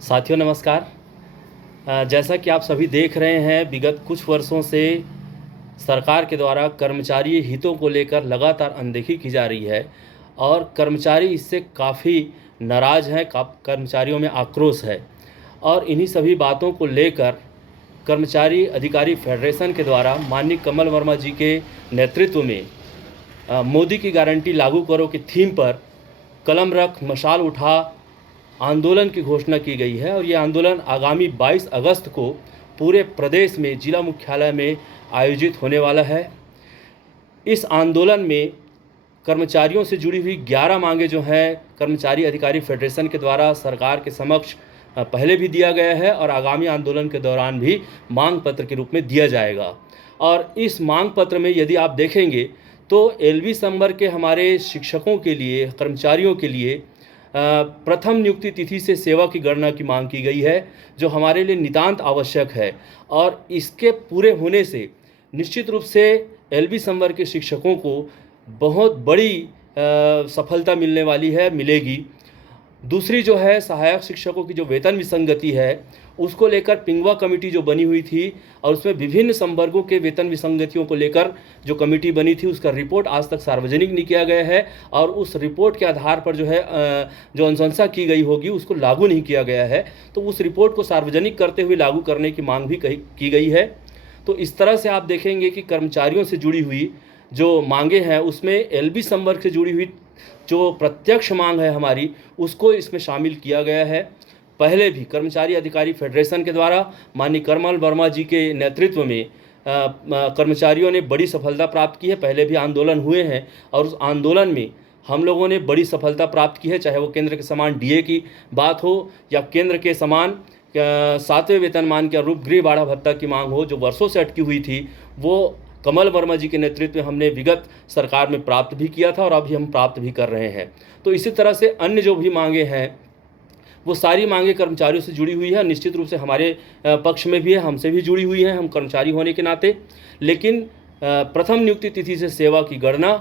साथियों नमस्कार। जैसा कि आप सभी देख रहे हैं, विगत कुछ वर्षों से सरकार के द्वारा कर्मचारी हितों को लेकर लगातार अनदेखी की जा रही है और कर्मचारी इससे काफ़ी नाराज़ हैं। कर्मचारियों में आक्रोश है और इन्हीं सभी बातों को लेकर कर्मचारी अधिकारी फेडरेशन के द्वारा माननीय कमल वर्मा जी के नेतृत्व में मोदी की गारंटी लागू करो की थीम पर कलम रख मशाल उठा आंदोलन की घोषणा की गई है। और ये आंदोलन आगामी 22 अगस्त को पूरे प्रदेश में जिला मुख्यालय में आयोजित होने वाला है। इस आंदोलन में कर्मचारियों से जुड़ी हुई 11 मांगे जो हैं कर्मचारी अधिकारी फेडरेशन के द्वारा सरकार के समक्ष पहले भी दिया गया है और आगामी आंदोलन के दौरान भी मांग पत्र के रूप में दिया जाएगा। और इस मांग पत्र में यदि आप देखेंगे तो एलबी संवर्ग के हमारे शिक्षकों के लिए, कर्मचारियों के लिए प्रथम नियुक्ति तिथि से सेवा की गणना की मांग की गई है, जो हमारे लिए नितांत आवश्यक है। और इसके पूरे होने से निश्चित रूप से एलबी संवर्ग के शिक्षकों को बहुत बड़ी सफलता मिलने वाली है, मिलेगी। दूसरी जो है सहायक शिक्षकों की जो वेतन विसंगति है, उसको लेकर पिंगवा कमेटी जो बनी हुई थी और उसमें विभिन्न संवर्गों के वेतन विसंगतियों को लेकर जो कमेटी बनी थी, उसका रिपोर्ट आज तक सार्वजनिक नहीं किया गया है और उस रिपोर्ट के आधार पर जो है जो अनुशंसा की गई होगी उसको लागू नहीं किया गया है। तो उस रिपोर्ट को सार्वजनिक करते हुए लागू करने की मांग भी की गई है। तो इस तरह से आप देखेंगे कि कर्मचारियों से जुड़ी हुई जो मांगे हैं उसमें एलबी संवर्ग से जुड़ी हुई जो प्रत्यक्ष मांग है हमारी, उसको इसमें शामिल किया गया है। पहले भी कर्मचारी अधिकारी फेडरेशन के द्वारा माननीय कमल वर्मा जी के नेतृत्व में कर्मचारियों ने बड़ी सफलता प्राप्त की है। पहले भी आंदोलन हुए हैं और उस आंदोलन में हम लोगों ने बड़ी सफलता प्राप्त की है, चाहे वो केंद्र के समान डीए की बात हो या केंद्र के समान 7वें वेतनमान के अनुरूप गृह भाड़ा भत्ता की मांग हो, जो वर्षों से अटकी हुई थी। वो कमल वर्मा जी के नेतृत्व में हमने विगत सरकार में प्राप्त भी किया था और अभी हम प्राप्त भी कर रहे हैं। तो इसी तरह से अन्य जो भी मांगे हैं वो सारी मांगे कर्मचारियों से जुड़ी हुई है, निश्चित रूप से हमारे पक्ष में भी है, हमसे भी जुड़ी हुई है, हम कर्मचारी होने के नाते। लेकिन प्रथम नियुक्ति तिथि से सेवा की गणना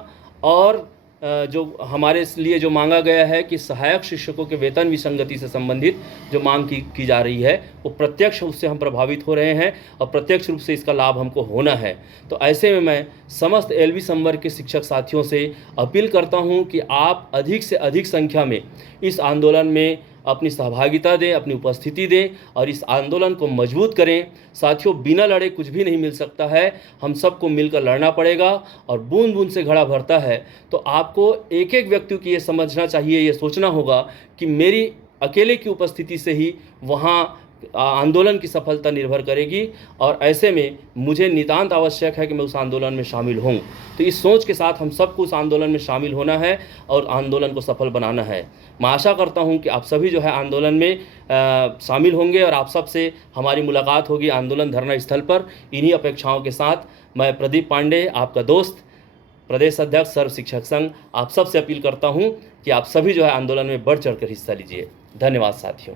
और जो हमारे लिए जो मांगा गया है कि सहायक शिक्षकों के वेतन विसंगति से संबंधित जो मांग की जा रही है, वो प्रत्यक्ष उससे हम प्रभावित हो रहे हैं और प्रत्यक्ष रूप से इसका लाभ हमको होना है। तो ऐसे में मैं समस्त एलबी संवर्ग के शिक्षक साथियों से अपील करता हूं कि आप अधिक से अधिक संख्या में इस आंदोलन में अपनी सहभागिता दें, अपनी उपस्थिति दें और इस आंदोलन को मजबूत करें। साथियों, बिना लड़े कुछ भी नहीं मिल सकता है, हम सबको मिलकर लड़ना पड़ेगा और बूंद बूंद से घड़ा भरता है। तो आपको एक एक व्यक्ति की ये समझना चाहिए, ये सोचना होगा कि मेरी अकेले की उपस्थिति से ही वहाँ आंदोलन की सफलता निर्भर करेगी और ऐसे में मुझे नितांत आवश्यक है कि मैं उस आंदोलन में शामिल हूँ। तो इस सोच के साथ हम सबको उस आंदोलन में शामिल होना है और आंदोलन को सफल बनाना है। मैं आशा करता हूँ कि आप सभी जो है आंदोलन में शामिल होंगे और आप सबसे हमारी मुलाकात होगी आंदोलन धरना स्थल पर। इन्हीं अपेक्षाओं के साथ मैं प्रदीप पांडे, आपका दोस्त, प्रदेश अध्यक्ष सर्व शिक्षक संघ, आप सबसे अपील करता हूँ कि आप सभी जो है आंदोलन में बढ़ चढ़ कर हिस्सा लीजिए। धन्यवाद साथियों।